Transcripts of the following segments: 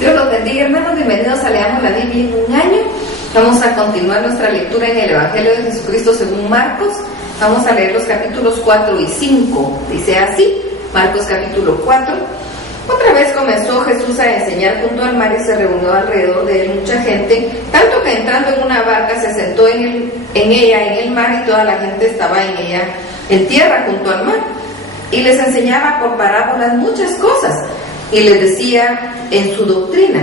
Dios los bendiga, hermanos, bienvenidos a Leamos la Biblia en un año. Vamos a continuar nuestra lectura en el Evangelio de Jesucristo según Marcos. Vamos a leer los capítulos 4 y 5. Dice así, Marcos capítulo 4. Otra vez comenzó Jesús a enseñar junto al mar y se reunió alrededor de él mucha gente, tanto que entrando en una barca se sentó en ella en el mar, y toda la gente estaba en ella en tierra junto al mar. Y les enseñaba por parábolas muchas cosas, y les decía en su doctrina: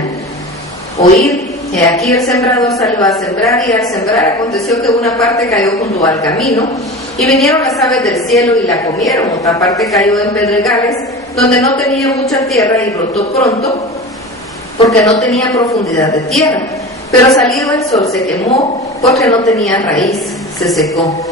oíd, he aquí el sembrador salió a sembrar, y al sembrar aconteció que una parte cayó junto al camino, y vinieron las aves del cielo y la comieron. Otra parte cayó en pedregales, donde no tenía mucha tierra, y brotó pronto, porque no tenía profundidad de tierra. Pero salido el sol se quemó, porque no tenía raíz, se secó.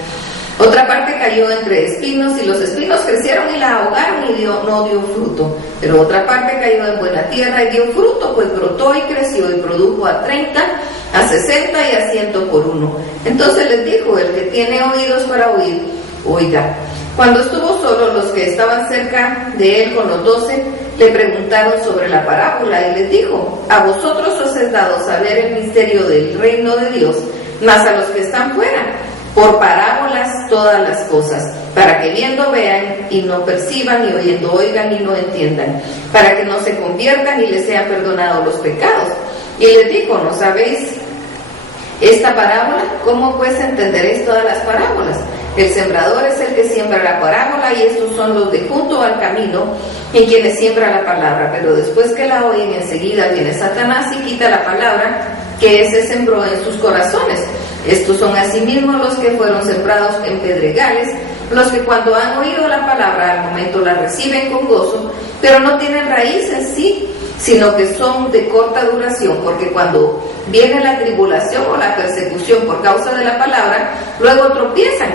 Otra parte cayó entre espinos, y los espinos crecieron y la ahogaron, y no dio fruto. Pero otra parte cayó en buena tierra y dio fruto, pues brotó y creció y produjo a 30, a 60 y a 100 por uno. Entonces les dijo: el que tiene oídos para oír, oiga. Cuando estuvo solo, los que estaban cerca de él con los 12 le preguntaron sobre la parábola, y les dijo: a vosotros os es dado saber el misterio del reino de Dios, mas a los que están fuera, por parábolas todas las cosas, para que viendo vean y no perciban, y oyendo oigan y no entiendan, para que no se conviertan y les sean perdonados los pecados. Y les dijo: ¿no sabéis esta parábola? ¿Cómo pues entenderéis todas las parábolas? El sembrador es el que siembra la parábola, y estos son los de junto al camino, en quienes siembra la palabra, pero después que la oyen, enseguida viene Satanás y quita la palabra que ese sembró en sus corazones. Estos son asimismo los que fueron sembrados en pedregales, los que cuando han oído la palabra al momento la reciben con gozo, pero no tienen raíz en sí, sino que son de corta duración, porque cuando viene la tribulación o la persecución por causa de la palabra, luego tropiezan.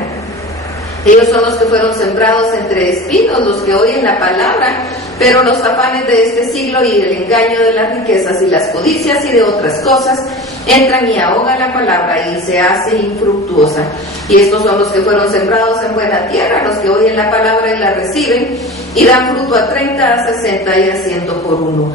Ellos son los que fueron sembrados entre espinos, los que oyen la palabra, pero los afanes de este siglo y el engaño de las riquezas y las codicias y de otras cosas entran y ahogan la palabra y se hace infructuosa. Y estos son los que fueron sembrados en buena tierra, los que oyen la palabra y la reciben, y dan fruto a 30, a 60 y a 100 por uno.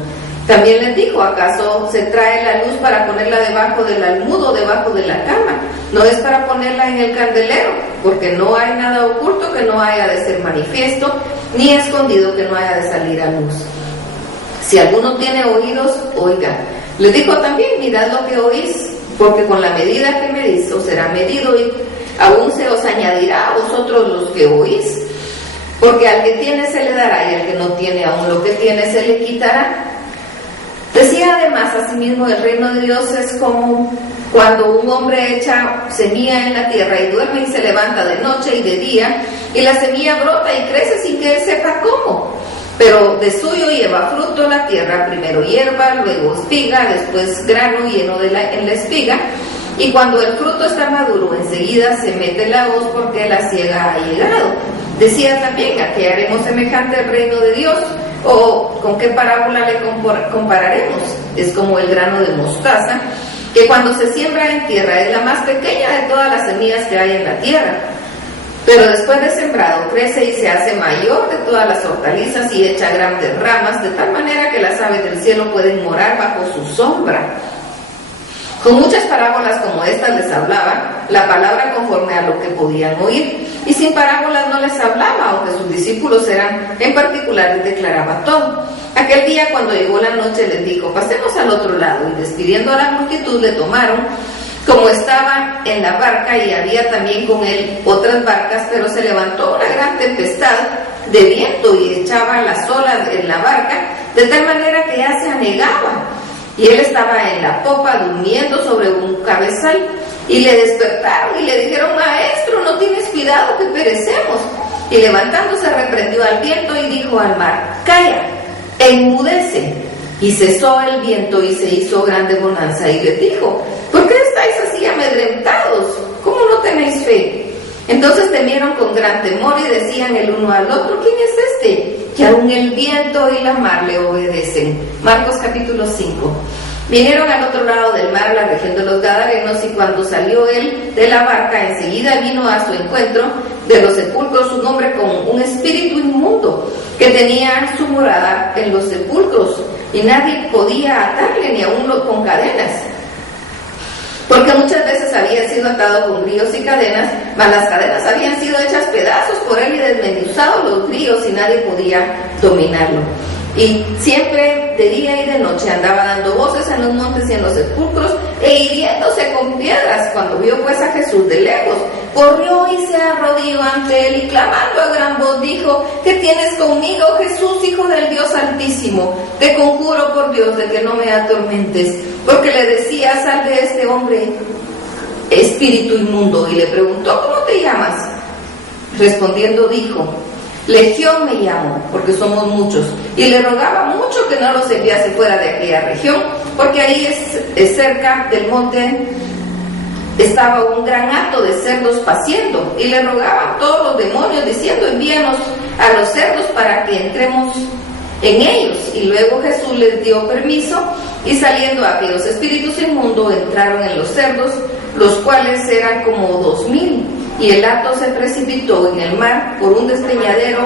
También les dijo: ¿acaso se trae la luz para ponerla debajo del almud o debajo de la cama? No es para ponerla en el candelero, porque no hay nada oculto que no haya de ser manifiesto, ni escondido que no haya de salir a luz. Si alguno tiene oídos, oiga. Les dijo también: mirad lo que oís, porque con la medida que medís os será medido, y aún se os añadirá a vosotros los que oís. Porque al que tiene se le dará, y al que no tiene aún lo que tiene se le quitará. Decía además asimismo: el reino de Dios es como cuando un hombre echa semilla en la tierra y duerme y se levanta de noche y de día, y la semilla brota y crece sin que él sepa cómo. Pero de suyo lleva fruto la tierra, primero hierba, luego espiga, después grano lleno en la espiga, y cuando el fruto está maduro, enseguida se mete la hoz, porque la siega ha llegado. Decía también: ¿a qué haremos semejante el reino de Dios? ¿O con qué parábola le compararemos? Es como el grano de mostaza, que cuando se siembra en tierra es la más pequeña de todas las semillas que hay en la tierra. Pero después de sembrado crece y se hace mayor de todas las hortalizas, y echa grandes ramas, de tal manera que las aves del cielo pueden morar bajo su sombra. Con muchas parábolas como estas les hablaba la palabra conforme a lo que podían oír, y sin parábolas no les hablaba, aunque sus discípulos en particular les declaraba todo. Aquel día, cuando llegó la noche, les dijo: pasemos al otro lado, y despidiendo a la multitud le tomaron, como estaba en la barca, y había también con él otras barcas, pero se levantó una gran tempestad de viento y echaba las olas en la barca, de tal manera que ya se anegaba. Y él estaba en la popa durmiendo sobre un cabezal, y le despertaron y le dijeron: maestro, ¿no tienes cuidado que perecemos? Y levantándose reprendió al viento y dijo al mar: calla, enmudece. Y cesó el viento y se hizo grande bonanza. Y les dijo: ¿por qué estáis así amedrentados? ¿Cómo no tenéis fe? Entonces temieron con gran temor y decían el uno al otro: ¿quién es este, que aún el viento y la mar le obedecen? Marcos capítulo 5. Vinieron al otro lado del mar, a la región de los Gadarenos, y cuando salió él de la barca, enseguida vino a su encuentro de los sepulcros un hombre con un espíritu inmundo, que tenía su morada en los sepulcros, sepulcros, y nadie podía atarle, ni aún con cadenas, porque muchas veces había sido atado con grillos y cadenas, mas las cadenas habían sido hechas pedazos por él y desmenuzados los grillos, y nadie podía dominarlo. Y siempre de día y de noche andaba dando voces en los montes y en los sepulcros, e hiriéndose con piedras. Cuando vio pues a Jesús de lejos, corrió y se arrodilló ante él, y clamando a gran voz dijo: ¿Qué tienes conmigo, Jesús, Hijo del Dios Altísimo? Te conjuro por Dios de que no me atormentes. Porque le decía: sal de este hombre, espíritu inmundo. Y le preguntó: ¿cómo te llamas? Respondiendo dijo: Legión me llamo, porque somos muchos. Y le rogaba mucho que no los enviase fuera de aquella región, porque ahí es cerca del monte estaba un gran hato de cerdos paciendo. Y le rogaban todos los demonios, diciendo: envíanos a los cerdos para que entremos en ellos. Y luego Jesús les dio permiso, y saliendo aquellos espíritus inmundos entraron en los cerdos, los cuales eran como 2000. Y el hato se precipitó en el mar por un despeñadero,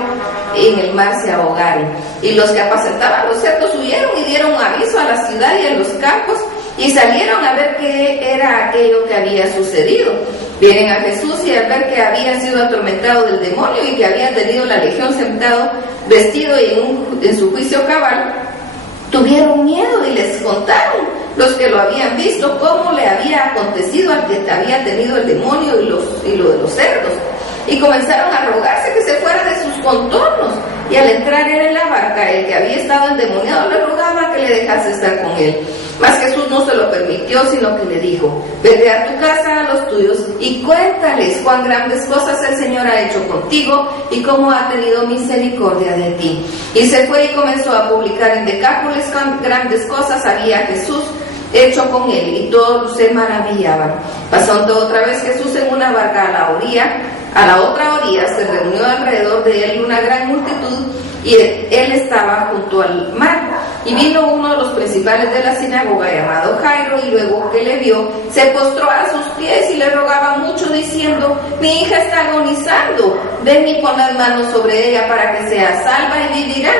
y en el mar se ahogaron. Y los que apacentaban los cerdos huyeron y dieron aviso a la ciudad y a los campos, y salieron a ver qué era aquello que había sucedido. Vienen a Jesús, y al ver que había sido atormentado del demonio y que había tenido la legión sentado, vestido y en su juicio cabal, tuvieron miedo y les contaron los que lo habían visto cómo le había acontecido al que había tenido el demonio y lo de los cerdos. Y comenzaron a rogarse que se fuera de sus contornos. Y al entrar él en la barca, el que había estado endemoniado le rogaba que le dejase estar con él. Mas Jesús no se lo permitió, sino que le dijo: vete a tu casa, a los tuyos, y cuéntales cuán grandes cosas el Señor ha hecho contigo, y cómo ha tenido misericordia de ti. Y se fue y comenzó a publicar en Decápolis cuán grandes cosas había Jesús hecho con él, y todos se maravillaban. Pasando otra vez Jesús en una barca a la otra orilla, se reunió alrededor de él una gran multitud, y él estaba junto al mar. Y vino uno de los principales de la sinagoga, llamado Jairo, y luego que le vio, se postró a sus pies y le rogaba mucho, diciendo: mi hija está agonizando, ven y pon las manos sobre ella para que sea salva y vivirá.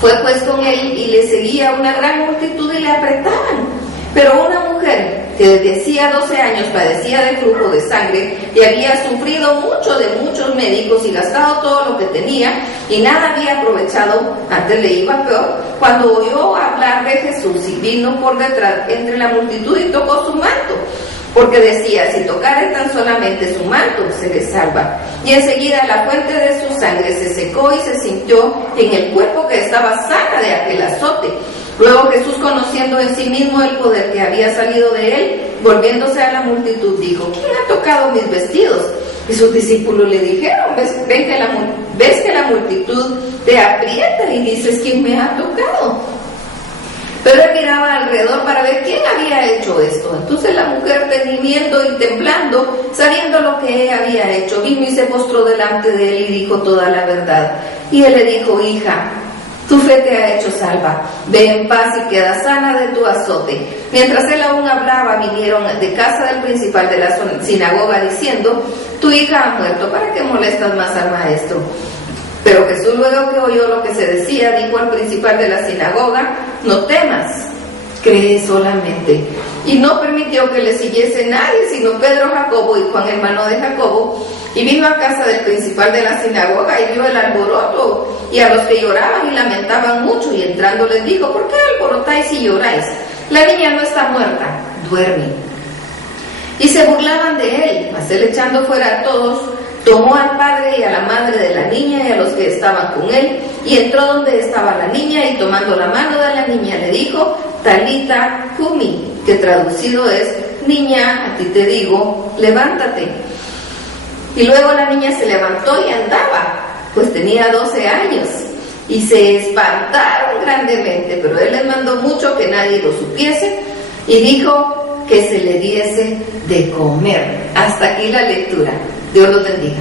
Fue pues con él, y le seguía una gran multitud y le apretaban. Pero una mujer que desde hacía 12 años padecía de flujo de sangre, y había sufrido mucho de muchos médicos y gastado todo lo que tenía, y nada había aprovechado, antes le iba peor, cuando oyó hablar de Jesús, y vino por detrás entre la multitud y tocó su manto, porque decía: si tocare tan solamente su manto, seré salva. Y enseguida la fuente de su sangre se secó, y se sintió en el cuerpo que estaba sana de aquel azote. Luego Jesús, conociendo en sí mismo el poder que había salido de él, volviéndose a la multitud, dijo: ¿quién ha tocado mis vestidos? Y sus discípulos le dijeron: ¿ves que la multitud te aprieta y dices: ¿quién me ha tocado? Pero él miraba alrededor para ver quién había hecho esto. Entonces la mujer, temiendo y temblando, sabiendo lo que él había hecho, vino y se postró delante de él y dijo toda la verdad. Y él le dijo: hija, tu fe te ha hecho salva, ve en paz y queda sana de tu azote. Mientras él aún hablaba, vinieron de casa del principal de la sinagoga diciendo: tu hija ha muerto, ¿para qué molestas más al maestro? Pero Jesús, luego que oyó lo que se decía, dijo al principal de la sinagoga: no temas, cree solamente. Y no permitió que le siguiese nadie, sino Pedro, Jacobo y Juan, hermano de Jacobo. Y vino a casa del principal de la sinagoga y vio el alboroto y a los que lloraban y lamentaban mucho, y entrando les dijo: ¿por qué alborotáis y lloráis? La niña no está muerta, duerme. Y se burlaban de él, mas él, echando fuera a todos, tomó al padre y a la madre de la niña y a los que estaban con él, y entró donde estaba la niña, y tomando la mano de la niña le dijo: Talita cumi, que traducido es: niña, a ti te digo, levántate. Y luego la niña se levantó y andaba, pues tenía 12 años, y se espantaron grandemente, pero él les mandó mucho que nadie lo supiese, y dijo que se le diese de comer. Hasta aquí la lectura. Dios los bendiga.